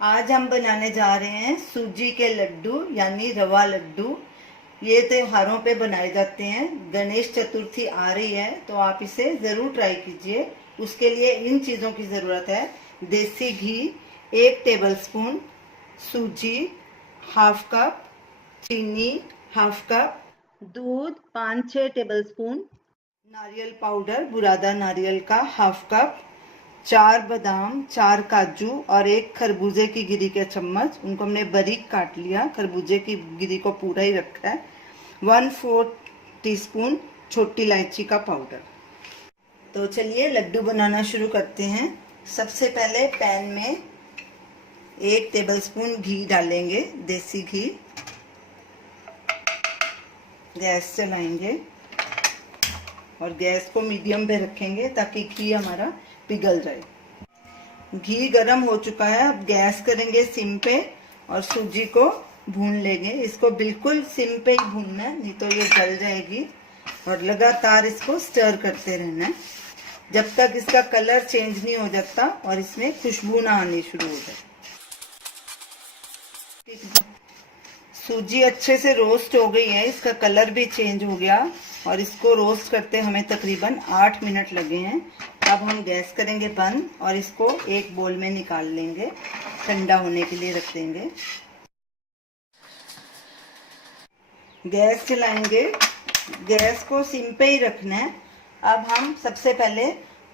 आज हम बनाने जा रहे हैं सूजी के लड्डू यानी रवा लड्डू। ये त्योहारों पे बनाए जाते हैं। गणेश चतुर्थी आ रही है तो आप इसे जरूर ट्राई कीजिए। उसके लिए इन चीजों की जरूरत है: देसी घी 1 टेबलस्पून, सूजी हाफ कप, चीनी हाफ कप, दूध 5-6 टेबलस्पून, नारियल पाउडर बुरादा नारियल का हाफ कप, 4 बादाम, 4 काजू और 1 खरबूजे की गिरी के चम्मच। उनको हमने बारीक काट लिया, खरबूजे की गिरी को पूरा ही रखा है। 1/4 टीस्पून छोटी इलायची का पाउडर। तो चलिए लड्डू बनाना शुरू करते हैं। सबसे पहले पैन में 1 टेबलस्पून घी डालेंगे, देसी घी। गैस चलाएंगे और गैस को मीडियम पे रखेंगे ताकि घी हमारा पिघल जाए। घी गर्म हो चुका है, अब गैस करेंगे सिम पे और सूजी को भून लेंगे। इसको बिल्कुल सिम पे ही भूनना है, नहीं तो ये जल जाएगी। और लगातार इसको स्टर करते रहना है जब तक इसका कलर चेंज नहीं हो जाता और इसमें खुशबू ना आनी शुरू हो जाए। सूजी अच्छे से रोस्ट हो गई है, इसका कलर भी चेंज हो गया और इसको रोस्ट करते हमें तकरीबन 8 मिनट लगे हैं। अब हम गैस करेंगे बंद और इसको एक बोल में निकाल लेंगे, ठंडा होने के लिए रख देंगे। गैस चलाएंगे, गैस को सिम पे ही रखना है। अब हम सबसे पहले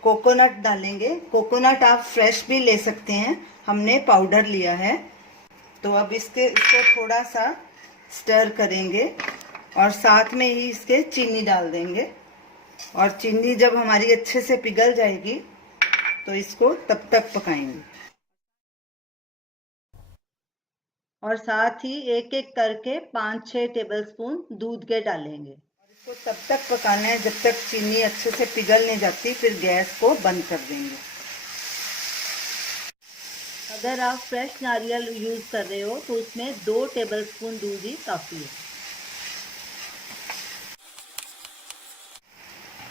कोकोनट डालेंगे। कोकोनट आप फ्रेश भी ले सकते हैं, हमने पाउडर लिया है। तो अब इसको थोड़ा सा स्टर करेंगे और साथ में ही इसके चीनी डाल देंगे। और चीनी जब हमारी अच्छे से पिघल जाएगी तो इसको तब तक पकाएंगे। और साथ ही एक एक करके 5-6 टेबलस्पून दूध के डालेंगे और इसको तब तक पकाना है जब तक चीनी अच्छे से पिघल नहीं जाती। फिर गैस को बंद कर देंगे। अगर आप फ्रेश नारियल यूज कर रहे हो तो उसमें 2 टेबलस्पून दूध ही काफी है।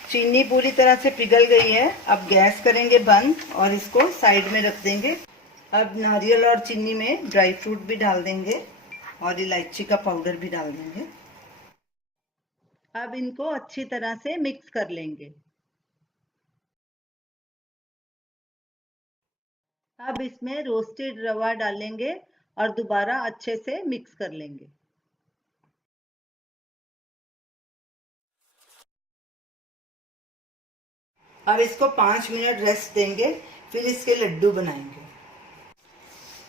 चीनी पूरी तरह से पिघल गई है, अब गैस करेंगे बंद और इसको साइड में रख देंगे। अब नारियल और चीनी में ड्राई फ्रूट भी डाल देंगे और इलायची का पाउडर भी डाल देंगे। अब इनको अच्छी तरह से मिक्स कर लेंगे। अब इसमें रोस्टेड रवा डालेंगे और दोबारा अच्छे से मिक्स कर लेंगे। अब इसको 5 मिनट रेस्ट देंगे, फिर इसके लड्डू बनाएंगे।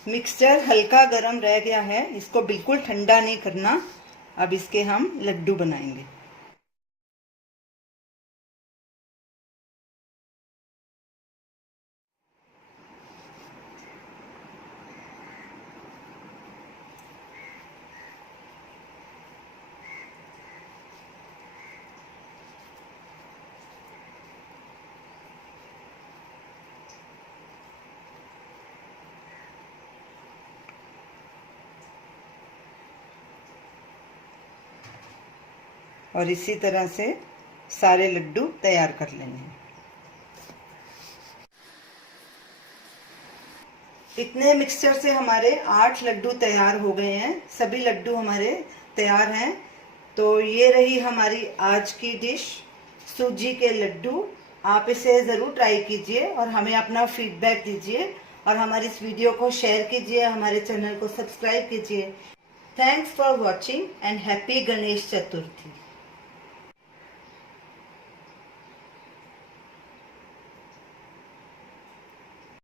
मिक्सचर हल्का गरम रह गया है, इसको बिल्कुल ठंडा नहीं करना। अब इसके हम लड्डू बनाएंगे। और इसी तरह से सारे लड्डू तैयार कर लेने हैं। इतने मिक्सचर से हमारे 8 लड्डू तैयार हो गए हैं। सभी लड्डू हमारे तैयार हैं। तो ये रही हमारी आज की डिश, सूजी के लड्डू। आप इसे ज़रूर ट्राई कीजिए और हमें अपना फीडबैक दीजिए और हमारी इस वीडियो को शेयर कीजिए, हमारे चैनल को सब्सक्राइब कीजिए। Thanks for watching and happy Ganesh Chaturthi.